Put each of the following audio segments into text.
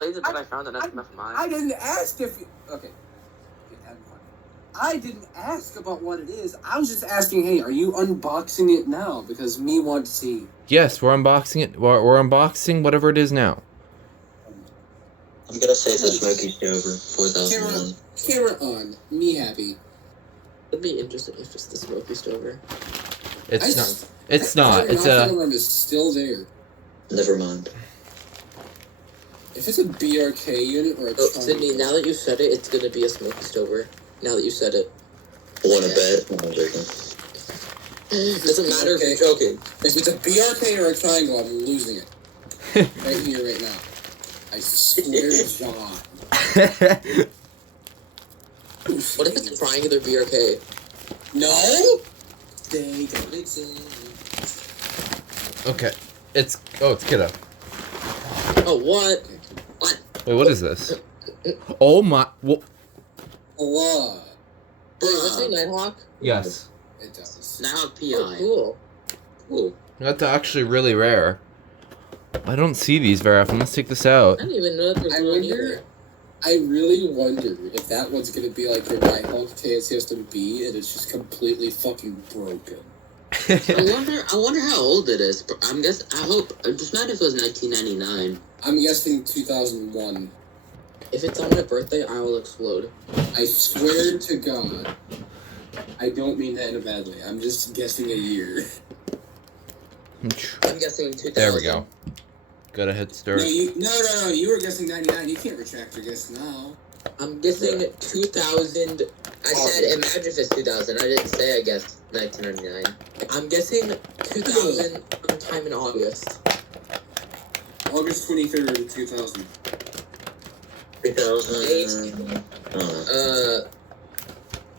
But I found an SMF of mine. I didn't ask if you... Okay. I didn't ask about what it is. I was just asking, hey, are you unboxing it now? Because me want to see. Yes, we're unboxing it. We're unboxing whatever it is now. I'm gonna say the Smoky Stover 4001. Camera on. Me happy. It'd be interesting if it's the Smoky Stover. It's not. It's not. It's a... It's still there. Never mind. If it's a BRK unit or a... Oh, Sydney, now that you said it, it's gonna be a Smoky Stover. Now that you said it. Want to bet? I'm joking. Doesn't matter if you're joking. If it's a BRK or a triangle, I'm losing it. Right here, right now. I swear to God. What if it's a triangular BRK? No! They don't exist. Okay. It's Kidde. Oh, what? What? Wait, what is this? Oh my... What? What? Does this say Nighthawk? Yes. It does. Nighthawk PI. Oh, cool. Cool. That's actually really rare. I don't see these very often. Let's take this out. I didn't even know that there was one either. I really wonder if that one's gonna be like your Nighthawk System B and it's just completely fucking broken. I wonder how old it is. I'm just mad if it was 1999. I'm guessing 2001. If it's on my birthday, I will explode. I swear to God. I don't mean that in a bad way. I'm just guessing a year. I'm guessing 2000. There we go. Got a head start. No, you were guessing 99. You can't retract your guess now. I'm guessing 2000. I said, imagine if it's 2000. I didn't say I guessed 1999. I'm guessing 2000 sometime in August. August 23rd, 2000. 2000.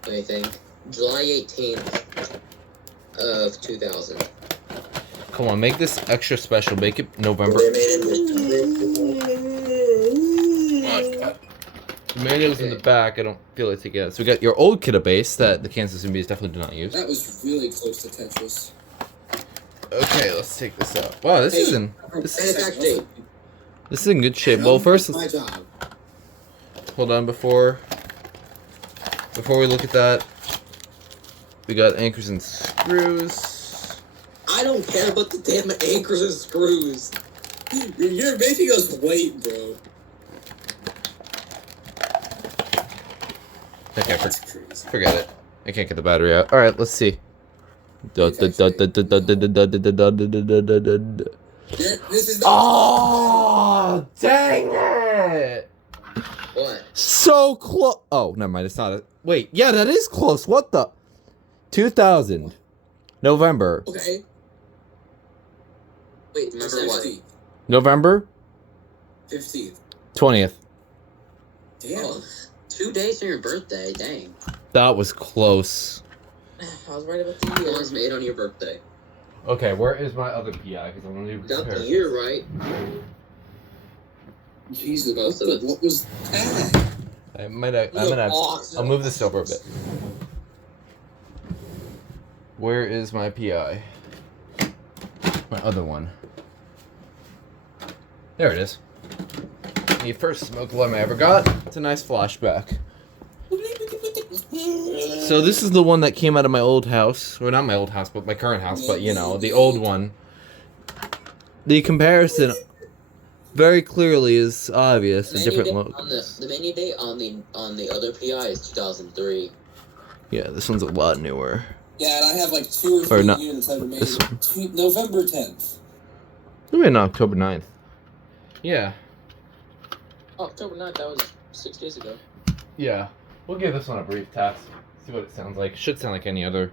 Let me think. July 18th of 2000. Come on, make this extra special. Make it November. Tomatoes in the back. I don't feel like taking it. So we got your old Kidde base that the Kansas City definitely did not use. That was really close to Tetris. Okay, let's take this out. Wow, this is in good shape. Well, first, my job. Hold on before we look at that. We got anchors and screws. I don't care about the damn anchors and screws. You're making us wait, bro. Okay, forget it. I can't get the battery out. All right, let's see. Oh, dang it! What? So close. Oh, never mind. It's not a. Wait, yeah, that is close. What the? 2000, November. Okay. Wait, remember what? November 15th. 20th. Damn. Oh, 2 days from your birthday. Dang. That was close. I was right about the year. It was made on your birthday. Okay, where is my other PI? Because I'm gonna do. Got the year right. Jesus, what was that? I'll move this over a bit. Where is my PI? My other one. There it is. The first smoke alarm I ever got. It's a nice flashback. So this is the one that came out of my old house. Well, not my old house, but my current house. But, you know, the old one. The comparison very clearly is obvious in different modes. The menu date on the other PI is 2003. Yeah, this one's a lot newer. Yeah, and I have like 2 or 3 units that are made November 10th. Maybe not October 9th. Yeah. Oh, October 9th, that was 6 days ago. Yeah. We'll give this one a brief test. See what it sounds like. Should sound like any other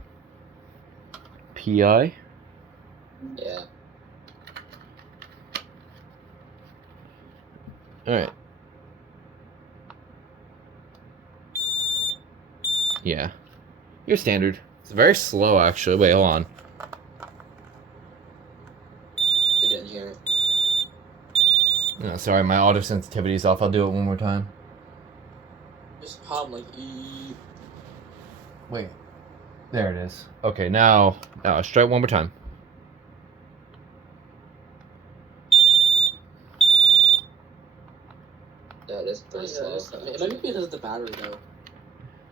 PI. Yeah. Alright. Yeah. Your standard. It's very slow, actually. Wait, hold on. You didn't hear it. No, sorry, my auto sensitivity's off. I'll do it one more time. Just hum like E. Wait. There it is. Okay, now let's try it one more time. That is pretty slow. It might be because of the battery though.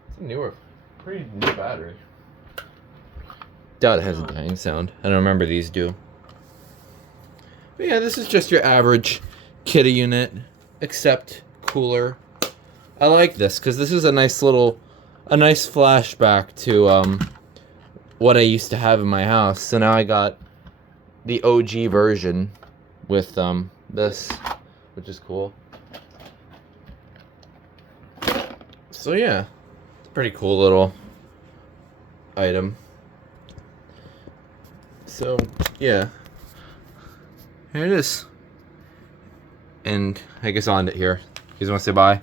It's a newer, pretty new battery. Doubt it has a dying sound. I don't remember these do. But yeah, this is just your average Kidde unit, except cooler. I like this because this is a nice flashback to what I used to have in my house. So now I got the OG version with this, which is cool. So yeah, it's a pretty cool little item. So yeah, here it is. And I guess I'll end it here. You guys want to say bye?